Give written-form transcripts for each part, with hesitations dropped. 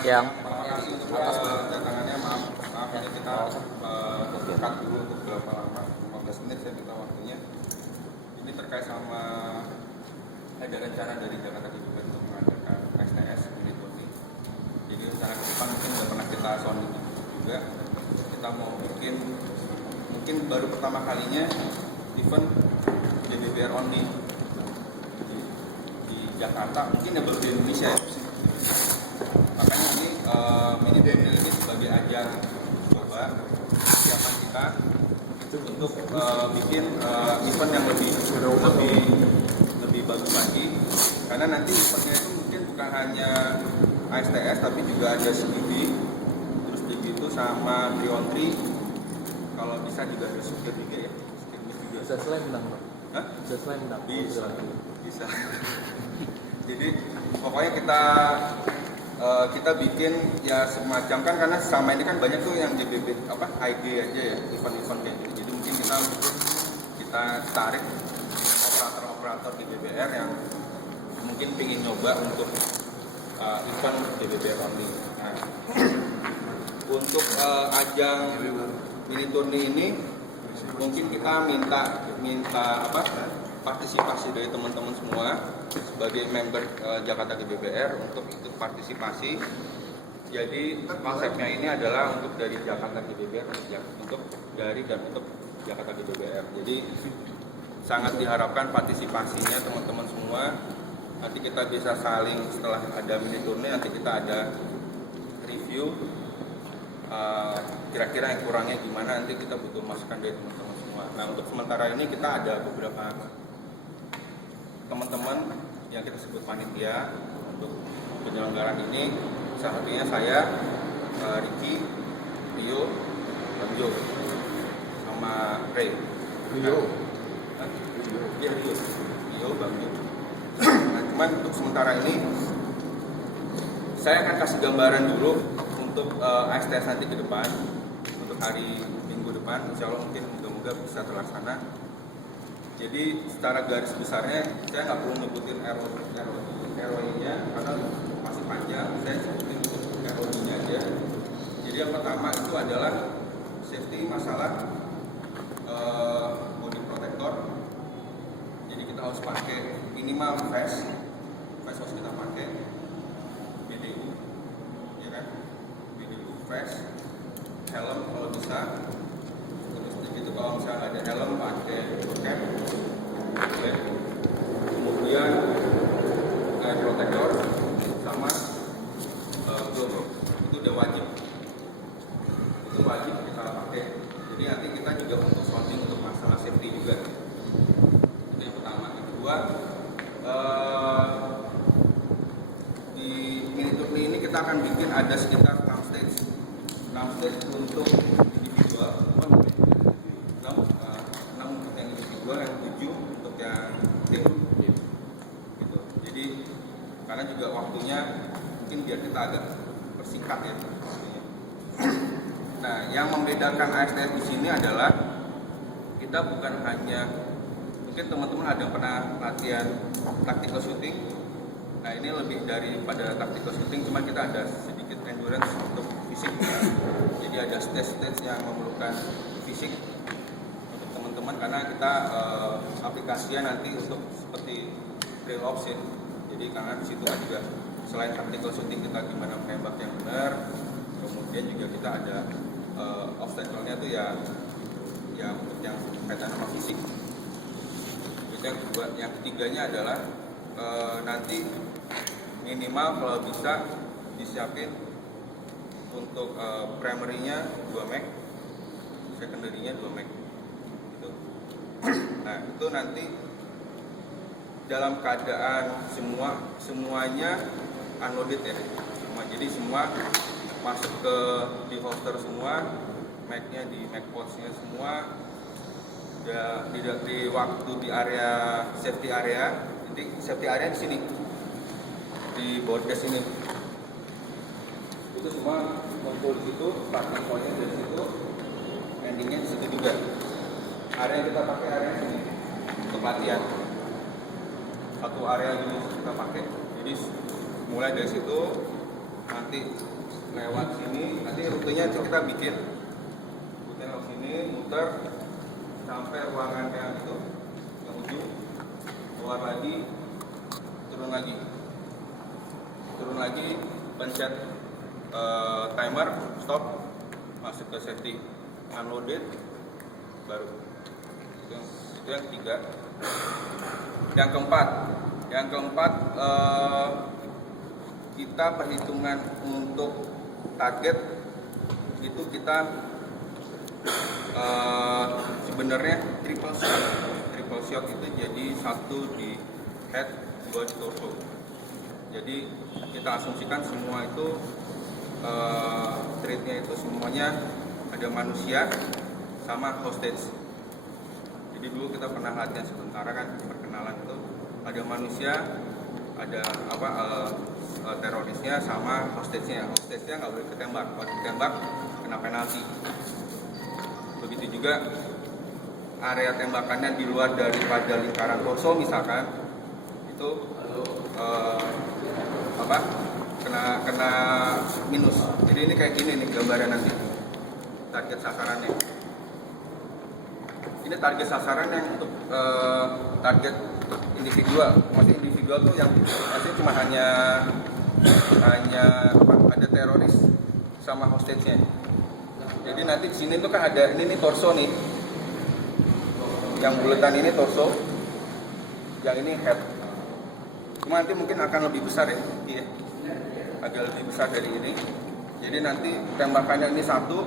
yang atas datangannya, maaf ini kita cut dulu untuk berapa lama, 15 menit saya minta waktunya. Ini terkait sama ada rencana dari Jakarta juga untuk mengadakan STS unit ini. Jadi rencana ke depan mungkin sudah pernah kita sounding juga, kita mau bikin mungkin baru pertama kalinya event JBBR only di Jakarta, mungkin ya baru di Indonesia ya. Makanya ini mini tournament ini sebagai ajang coba persiapan kita untuk bikin event yang lebih bagus lagi, karena nanti eventnya itu mungkin bukan hanya ASTS tapi juga ada CDB, terus begitu sama 3-on-3, kalau bisa juga ada speed juga ya, speed juga. Bisa selain menang, Bang? Hah? Bisa selain menang? Bisa. Jadi pokoknya kita bikin ya semacam, kan karena selama ini kan banyak tuh yang JBB IG aja ya, event-event kayak gitu. Jadi mungkin kita tarik operator di JBBR yang mungkin pengen nyoba untuk event JBBR only. Nah, untuk ajang mini tourney ini mungkin kita minta partisipasi dari teman-teman semua sebagai member Jakarta GBBR untuk ikut partisipasi. Jadi konsepnya ini adalah untuk dari Jakarta GBBR untuk Jakarta GBBR. Jadi sangat diharapkan partisipasinya teman-teman semua. Nanti kita bisa saling, setelah ada mini tourney nanti kita ada review kira-kira yang kurangnya gimana, nanti kita butuh masukan dari teman-teman semua. Nah, untuk sementara ini kita ada beberapa teman-teman yang kita sebut panitia untuk penyelenggaraan ini. Salah satunya saya, Ricky, Rio, Bang Jo, sama Ray. Rio, Bang Jo. Nah, cuman untuk sementara ini saya akan kasih gambaran dulu untuk ASTS nanti ke depan, untuk hari Minggu depan, insya Allah mungkin moga-moga bisa terlaksana. Jadi secara garis besarnya saya nggak perlu nyebutin ROI-nya karena masih panjang, saya sebutin ROI-nya aja. Jadi yang pertama itu adalah safety masalah body protector. Jadi kita harus pakai minimal face harus kita pakai BDU, ya kan? BDU face, helm kalau bisa. Terus begitu kalau misalnya ada helm pakai cap, okay. Kemudian eye protector sama glove, itu udah wajib. Itu wajib kita pakai. Jadi nanti kita juga untuk sounding untuk masalah safety juga. Itu yang pertama. Yang kedua, di mini tourney ini kita akan bikin ada sekitar 6 stage untuk individual, 6 untuk yang individual, yang 7 untuk yang tim gitu. Jadi karena juga waktunya mungkin biar kita agak persingkat ya waktunya. Nah, yang membedakan ASTS di sini adalah kita bukan hanya, mungkin teman-teman ada yang pernah latihan tactical shooting. Nah, ini lebih daripada tactical shooting, cuma kita ada sedikit endurance untuk fisik. Jadi ada stage-stage yang memerlukan fisik untuk teman-teman, karena kita aplikasinya nanti untuk seperti real option. Jadi karena di situ juga selain tactical shooting kita gimana menembak yang benar, kemudian juga kita ada obstacle-nya tuh ya untuk yang kaitan sama fisik. Yang kedua, yang ketiganya adalah nanti minimal kalau bisa disiapin untuk primary-nya 2 mag, secondary-nya 2 mag gitu. Nah, itu nanti dalam keadaan semuanya unloaded ya, jadi semua masuk ke di holster semua, mag-nya di mag pouch-nya semua. Di waktu di area safety area, jadi safety area di sini di boardcase ini itu semua ngumpul di situ, starting point-nya dari situ, endingnya di situ juga. Area yang kita pakai area ini untuk latihan, satu area ini kita pakai. Jadi mulai dari situ nanti lewat sini, nanti rutenya kita bikin lewat sini, muter sampai ruangan yang itu, yang ujung, keluar lagi, turun lagi, pencet timer, stop, masuk ke safety unloaded, baru itu yang ketiga. Yang keempat kita perhitungan untuk target itu kita sebenarnya triple shot itu jadi 1 di head, 2 di torso. Jadi kita asumsikan semua itu treatnya itu semuanya ada manusia sama hostage. Jadi dulu kita pernah latihan sebentar kan, perkenalan itu ada manusia, ada terorisnya sama hostage-nya. Hostage-nya nggak boleh ketembak, kalau ditembak kena penalti. Begitu juga area tembakannya di luar daripada lingkaran torso misalkan itu kena minus. Jadi ini kayak gini nih gambarnya nanti target sasarannya. Ini target sasaran yang untuk target individual. Maksudnya individual tuh yang maksudnya cuma hanya ada teroris sama hostage-nya. Jadi nanti di sini tuh kan ada ini torso nih. Yang buletan ini torso, yang ini head. Cuma nanti mungkin akan lebih besar ya, agak lebih besar dari ini. Jadi nanti tembakannya ini satu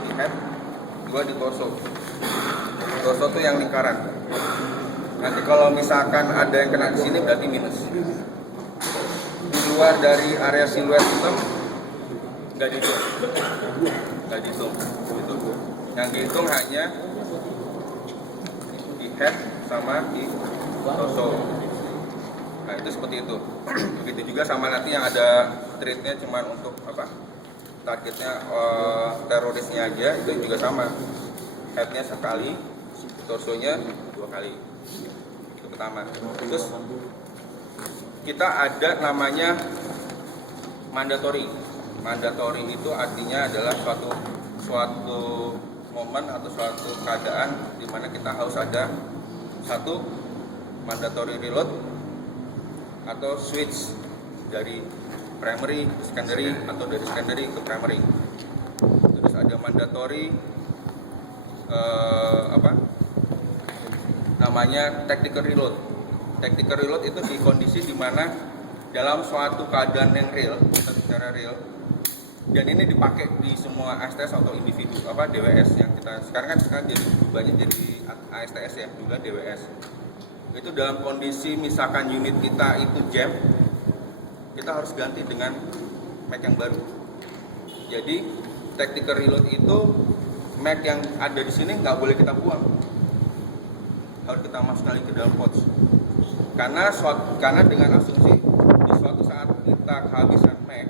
di head, 2 di torso. Torso tuh yang lingkaran. Nanti kalau misalkan ada yang kena di sini berarti minus. Di luar dari area siluet itu nggak dihitung. Gitu. Yang dihitung hanya di head sama di torso. Nah itu seperti itu. Begitu juga sama nanti yang ada treatnya cuma untuk targetnya terorisnya aja, itu juga sama. Headnya sekali, torsonya 2 kali. Itu pertama. Terus kita ada namanya mandatory. Mandatory itu artinya adalah suatu momen atau suatu keadaan di mana kita harus ada satu mandatory reload atau switch dari primary ke secondary atau dari secondary ke primary. Terus ada mandatory namanya tactical reload. Tactical reload itu di kondisi di mana dalam suatu keadaan yang real, kita bicara real, dan ini dipakai di semua ASTS atau individu DWS yang kita sekarang jadi banyak jadi ASTS ya, juga DWS. Itu dalam kondisi misalkan unit kita itu jam, kita harus ganti dengan mag yang baru. Jadi tactical reload itu mag yang ada di sini nggak boleh kita buang, harus kita masukkan lagi ke dalam pouch. Karena dengan asumsi di suatu saat kita kehabisan mag,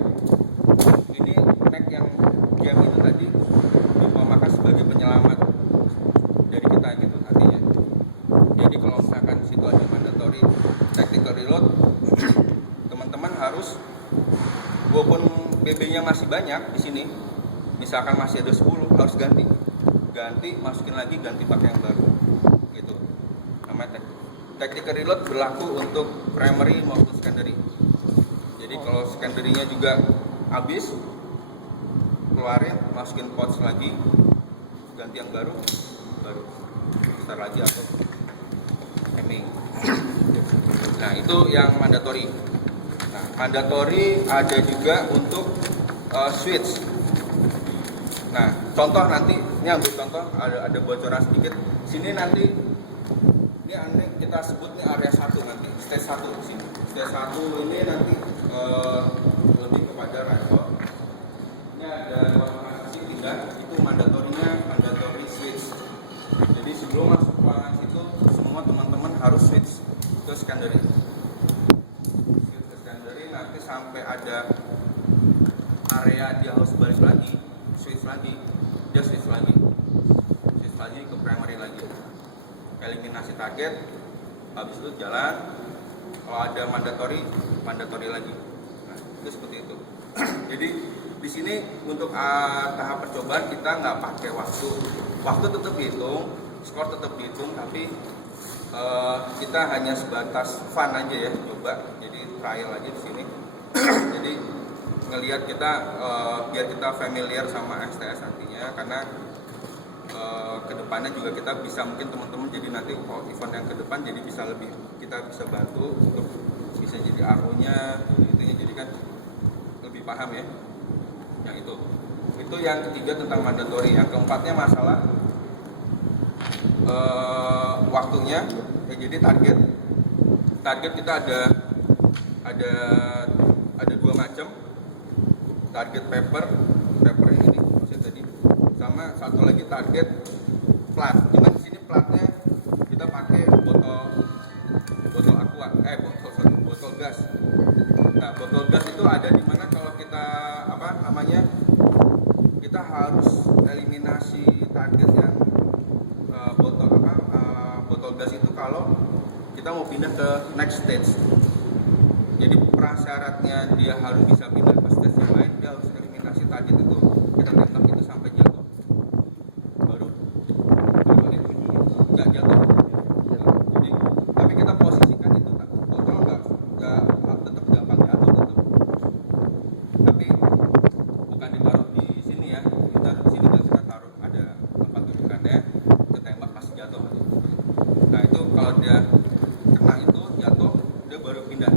ini mag yang jam itu tadi diumpamakan sebagai penyelamat dari kita gitu artinya. Jadi kalau misalkan situ ada mandatory tactical reload, teman-teman harus, walaupun BB-nya masih banyak di sini, misalkan masih ada 10, harus ganti, masukin lagi, ganti pakai yang baru, gitu. Namanya tactical reload berlaku untuk primary maupun secondary. Jadi kalau secondary-nya juga habis, keluarin, masukin pouch lagi, ganti yang baru start lagi atau aiming. Nah itu yang mandatory. Nah mandatory ada juga untuk switch. Nah contoh nanti, ini ambil contoh, ada bocoran sedikit. Sini nanti, ini kita sebut nih area 1 nanti, stage 1 di sini. Stage 1 ini nanti lebih kepada rifle. Ini ada ruangan sisi 3, itu mandatory switch. Jadi sebelum masuk ruangan situ, semua teman-teman harus switch ke secondary. Switch ke secondary, nanti sampai ada area dia harus balik lagi, switch lagi ke primary lagi. Eliminasi target, habis itu jalan. Kalau ada mandatory lagi. Nah, itu seperti itu. Jadi di sini untuk tahap percobaan kita nggak pakai waktu tetap dihitung, skor tetap dihitung, tapi kita hanya sebatas fun aja ya, coba, jadi trial aja di sini. Jadi ngelihat kita biar kita familiar sama STS nantinya, karena kedepannya juga kita bisa, mungkin teman-teman jadi nanti event yang ke depan jadi bisa lebih, kita bisa bantu untuk bisa jadi RO-nya gitu, jadi kan lebih paham ya. Yang itu yang ketiga tentang mandatory. Yang keempatnya masalah waktunya ya. Jadi target kita ada dua macam, target paper ini maksudnya tadi, sama satu lagi target plat. Cuma di sini platnya kita pakai botol aqua, botol gas. Nah, botol gas itu ada di mana kalau kita kita harus eliminasi target yang botol gas itu kalau kita mau pindah ke next stage. Jadi prasyaratnya dia harus bisa pindah ke stage yang lain, dia harus eliminasi target itu, kita tembak itu sampai jatuh, baru nggak jatuh. Jadi tapi kita posisikan itu botol nggak tetap gampang jatuh tetap, tapi bukan ditaruh di sini ya, kita di sini kita taruh ada tempat tujukannya, kita tembak pasti jatuh. Nah itu kalau dia kena itu jatuh, dia baru pindah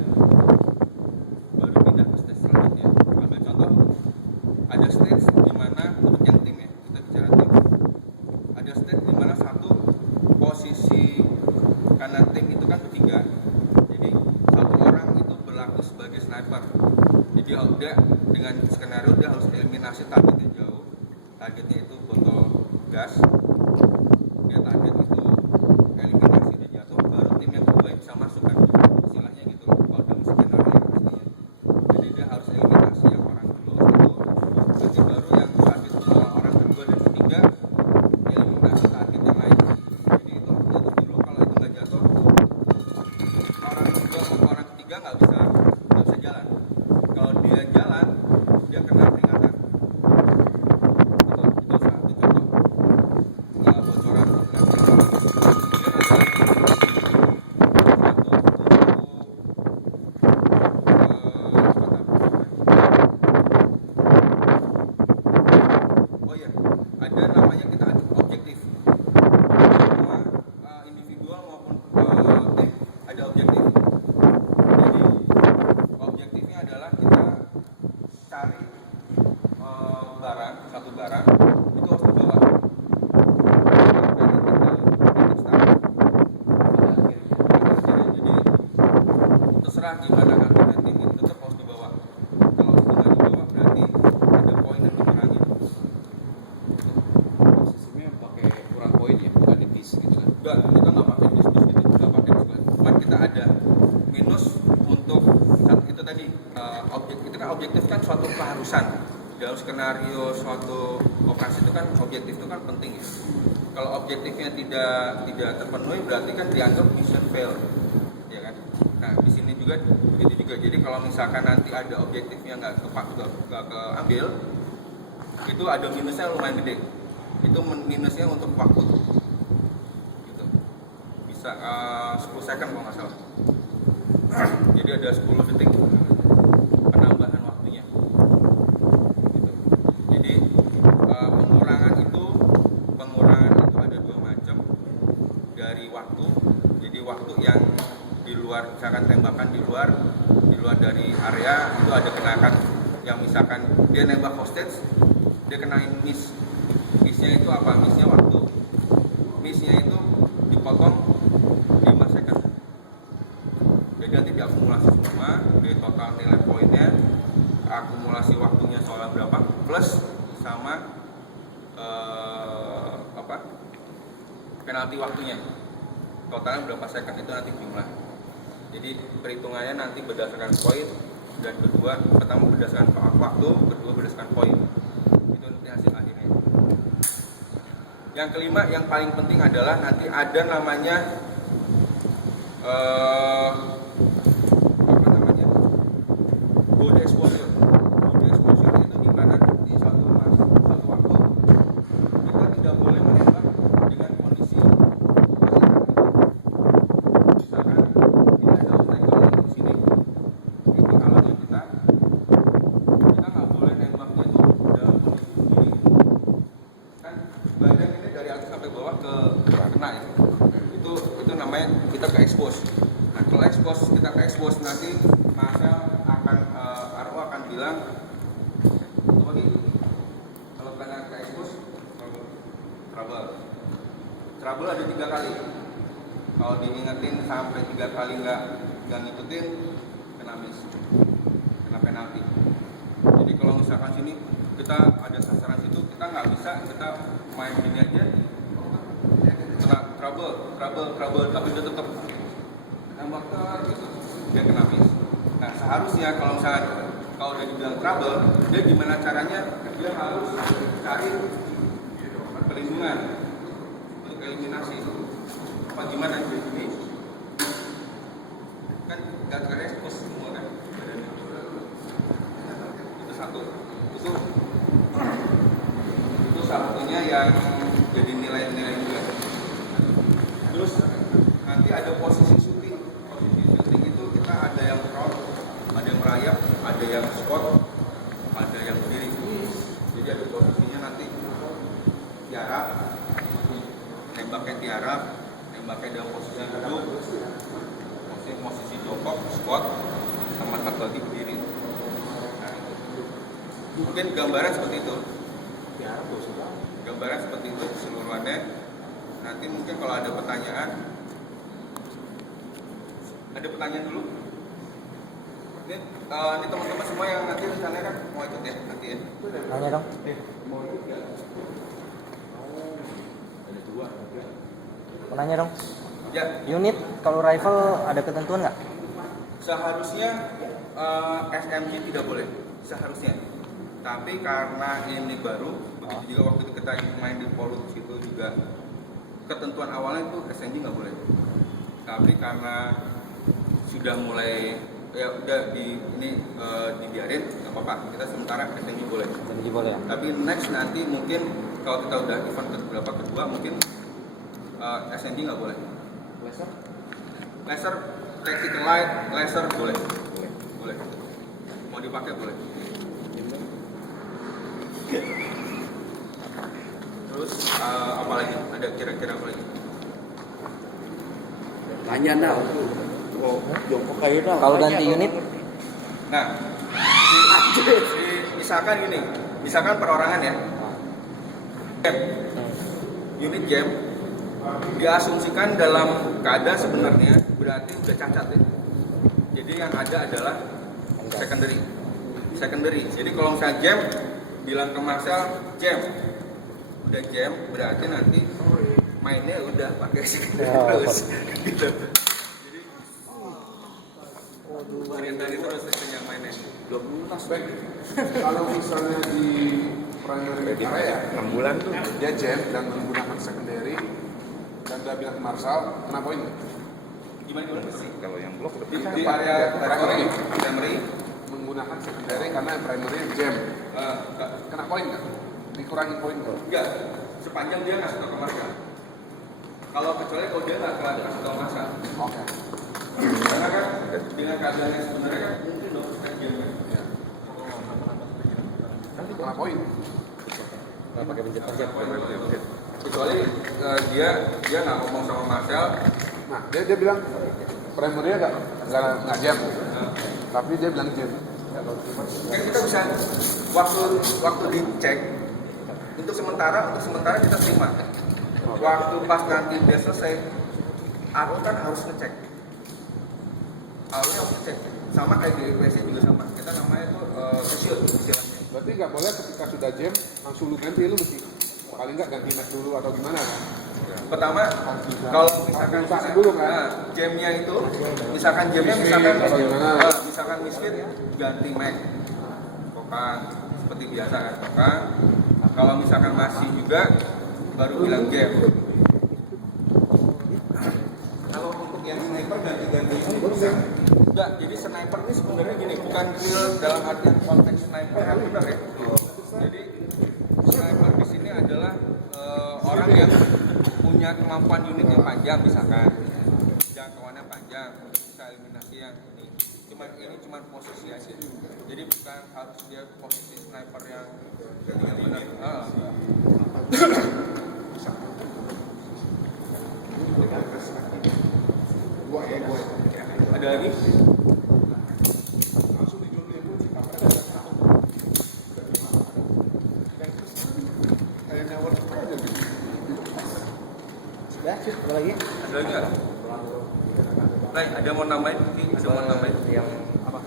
ke stage selanjutnya. Ambil contoh, ada stage di mana untuk yang tim ya, kita bicara tim, ada stage di mana satu posisi, karena tim itu kan bertiga, jadi satu orang itu berlaku sebagai sniper. Jadi dia dengan skenario dia harus eliminasi targetnya jauh, targetnya itu botol gas, dia target itu eliminasi, dia jatuh, baru tim yang kedua bisa masuk kan, istilahnya gitu kalau dalam skenario pastinya. Jadi dia harus eliminasi yang orang kedua satu, nanti baru yang target orang kedua dan ketiga eliminasi target yang lain. Jadi itu dulu, kalau itu nggak jatuh, orang kedua sama orang ketiga nggak bisa jalan. Kalau dia jalan, dia kena peringatan. Itu satu contoh bocoran. Oh iya, ada namanya kita ada objektif. Semua individual maupun tim ada objektif. Jadi objektifnya adalah kita cari satu barang itu harus dibawa jadi terserah gimana ngaturnya tim, itu tetap harus dibawa. Kalau itu nggak dibawa berarti ada poin yang dikurangi. Sistemnya pakai kurang poin ya, bukan di dis gitu kan? Enggak, kita nggak pakai dis gitu, nggak pakai dis. Cuman kita ada minus untuk itu tadi, itu kan objektif kan suatu keharusan dalam skenario suatu operasi, itu kan objektif itu kan penting ya. Kalau objektifnya tidak terpenuhi berarti kan dianggap mission fail, ya kan. Nah di sini juga begitu juga. Jadi kalau misalkan nanti ada objektifnya nggak keambil, itu ada minusnya lumayan gede. Itu minusnya untuk waktu gitu. Bisa 10 second kalau nggak salah. Jadi ada 10 detik penambahan waktunya gitu. Jadi pengurangan itu ada dua macam dari waktu. Jadi waktu yang di luar, misalkan tembakan di luar dari area, itu ada kenakan. Yang misalkan dia nembak hostage, dia kenain missnya itu apa? Missnya waktu, missnya itu dipotong 5 second. Jadi nanti diakumulasi semua, di total nilai poinnya, akumulasi waktunya soalnya berapa, plus sama penalti waktunya, totalnya berapa second, itu nanti jumlah. Jadi perhitungannya nanti berdasarkan poin, dan pertama berdasarkan waktu, kedua berdasarkan poin. Itu nanti hasil akhirnya. Yang kelima, yang paling penting adalah nanti ada namanya body exposure. Body kena ya. Itu namanya kita ke expose. Nah kalau kita ke expose nanti maka akan RO akan bilang apa nih? Kalau kena ke expose trouble ada 3 kali. Kalau diingetin sampai 3 kali nggak ngikutin, kena miss, kena penalti. Jadi kalau misalkan sini kita ada sasaran situ, kita nggak bisa kita main gini aja, kena trouble, tapi dia tetap nembak gitu, dia kena miss. Nah seharusnya kalau udah dibilang trouble, dia gimana caranya? Dia harus cari perlindungan untuk eliminasi. Apa gimana ini? Kan nggak terekspos semua kan? Itu satu. Itu satunya yang jadi nilai-nilai juga. Terus nanti ada posisi syuting. Posisi syuting itu kita ada yang front, ada yang merayap, ada yang squat, ada yang berdiri. Jadi ada posisinya nanti tiarap, nembaknya tiarap, nembaknya dalam posisi duduk, posisi jongkok, squat, sama satu lagi berdiri. Nah, mungkin gambaran seperti itu. Gambaran seperti itu keseluruhannya. Nanti mungkin kalau ada pertanyaan dulu. Ini teman-teman semua yang nanti rencananya kan mau ikut ya nanti ya. Tanya dong. Mau ikut ya? Ada 2. Mau nanya dong. Ya. Unit kalau rifle ada ketentuan nggak? Seharusnya SMG tidak boleh. Seharusnya. Tapi karena ini baru, begitu juga waktu itu kita main di Polut situ juga ketentuan awalnya itu SMG nggak boleh. Tapi karena sudah mulai ya udah dibiarin nggak apa-apa, kita sementara SMG boleh. SMG boleh ya. Tapi next nanti mungkin kalau kita udah event kedua mungkin SMG nggak boleh. Laser tactical light, laser boleh. Mau dipakai boleh. Terus apa lagi? Ada kira-kira apa lagi? Tanya now. Oh, jongkok kayak dah. Kalau ganti unit, Nah, misalkan gini, misalkan perorangan ya. Unit jam diasumsikan dalam keadaan sebenarnya berarti udah cacat ya. Jadi yang ada adalah secondary. Jadi kalau misalnya jam bilang ke Marcel jam, udah jam berarti nanti mainnya udah pakai secondary terus. Gitu. Jadi dari terus yang mainnya. Belum lunas. Baik, kalau misalnya di primary area 6 bulan tuh. dia jam dan menggunakan secondary dan dia bilang ke Marshall, kena poin nggak? Gimana sih? Kalau yang blok Di area primary Menggunakan secondary karena yang primary jam, kena poin nggak? Dikurangin poin nggak? enggak, sepanjang dia ngasih tau ke Marcel. Kalau kecuali kalau dia nggak kasih tau Marcel. Oke. Karena kan dengan keadaan yang sebenarnya kan mungkin dong jamnya. Ya. Kena poin. nggak pakai pencet-pencet. Kecuali dia nggak ngomong sama Marcel. Nah, dia bilang primary nggak jam, tapi dia bilang jam. Kan kita bisa waktu dicek untuk sementara kita terima. Waktu pas nanti dia selesai, aku kan harus ngecek. Harusnya harus ngecek. Sama kayak di EPC juga sama. Kita namanya itu reshoot istilahnya. Berarti nggak boleh ketika sudah jam langsung lu ganti, lu mesti paling nggak ganti match dulu atau gimana? Pertama, kalau misalkan dulu kan? jamnya itu, misalkan misalkan miskin, ganti mic, kokan seperti biasa kan kokan. Kalau misalkan masih juga, baru bilang jam. Kalau untuk yang sniper ganti-ganti ini bisa. Enggak, jadi sniper ini sebenarnya gini, bukan drill dalam artian konteks sniper yang benar ya. Jadi sniper di sini adalah orang yang punya kemampuan unit yang panjang misalkan, jangkauannya panjang untuk bisa eliminasi yang ini. Cuma posisi aja. Jadi bukan harus dia posisi sniper yang benar. Ada lagi? Sudah, ada lagi? Ada lagi nggak? Lai, ada mau nambahin? Ada mau nambahin? Yang apa?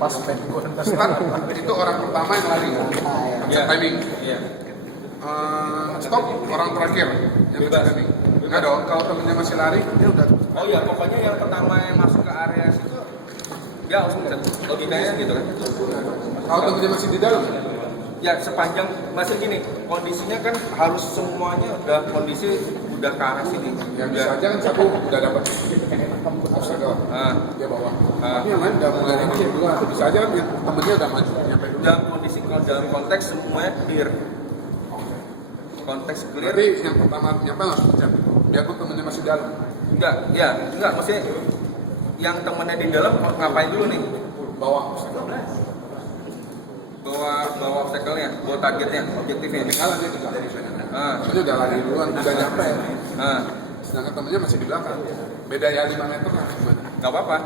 Pas start itu orang pertama yang lari. Iya. Timing. Iya. Stop orang terakhir yang Bebas. timing. Enggak dong, kalau temennya masih lari, dia udah Oh iya, pokoknya yang pertama yang masuk ke area situ dia harus ngejar. Logikanya gitu kan? kalau temennya masih di dalam. Ya sepanjang masih gini, kondisinya kan harus semuanya udah kondisi udah ke arah sini. Ya bisa aja kan satu udah dapat obstacle, Ah, dia bawa. Ah. Tapi yang lain udah mulai dari duluan. Bisa aja kan temennya udah maju nyampe dulu. dalam kondisi kalau dalam konteks semuanya clear. Konteks clear. Berarti yang pertama nyampe langsung pencet. Biarpun temennya masih dalam. Enggak, maksudnya yang temennya di dalam ngapain dulu nih? Bawa obstacle. Bawa obstacle-nya, bawa targetnya, objektifnya. Ketinggalan dia juga. Ah, Temennya udah lari duluan, udah nyampe. ah, Sedangkan temennya masih di belakang. Beda ya 5 meter lah gimana? nggak apa-apa.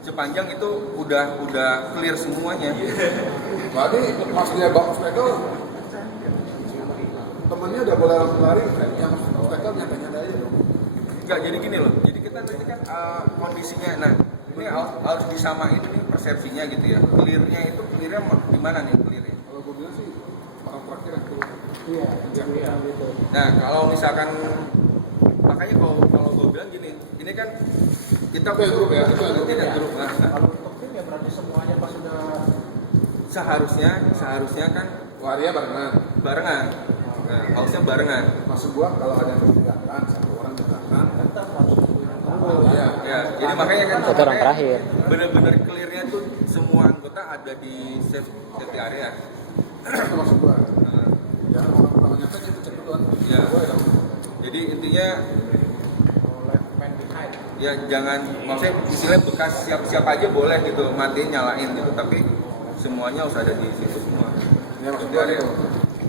Sepanjang itu udah clear semuanya. Berarti pas dia bawa obstacle, temennya udah boleh langsung lari, yang obstacle nyata-nyata aja dong. Enggak, jadi gini loh. Jadi kita nanti kan kondisinya, nah ini harus disamain nih persepsinya gitu ya. Clearnya di mana nih clearnya? Kalau gue bilang sih, orang terakhir yang keluar. Iya, gitu. Nah kalau misalkan makanya kalau gue bilang gini, ini kan kita Itu yang grup ya, itu yang grup. tidak grup. Nah, Kalau untuk tim ya berarti semuanya pas sudah seharusnya kan Larinya barengan. barengan. Nah, harusnya barengan. Maksud gua kalau ada yang ketinggalan, satu orang di belakang, tetap harus iya. Ya, jadi makanya kan Satu orang terakhir. bener-bener clearnya tuh semua anggota ada di safety area. Itu maksud gua. Nah, Ya orang pertama nyampe dia pencet duluan. Ya. Boleh dong. jadi intinya ya jangan, maksudnya istilahnya bekas siap aja boleh gitu, matiin nyalain gitu, tapi semuanya harus ada di situ semua. Ya maksud gua gitu.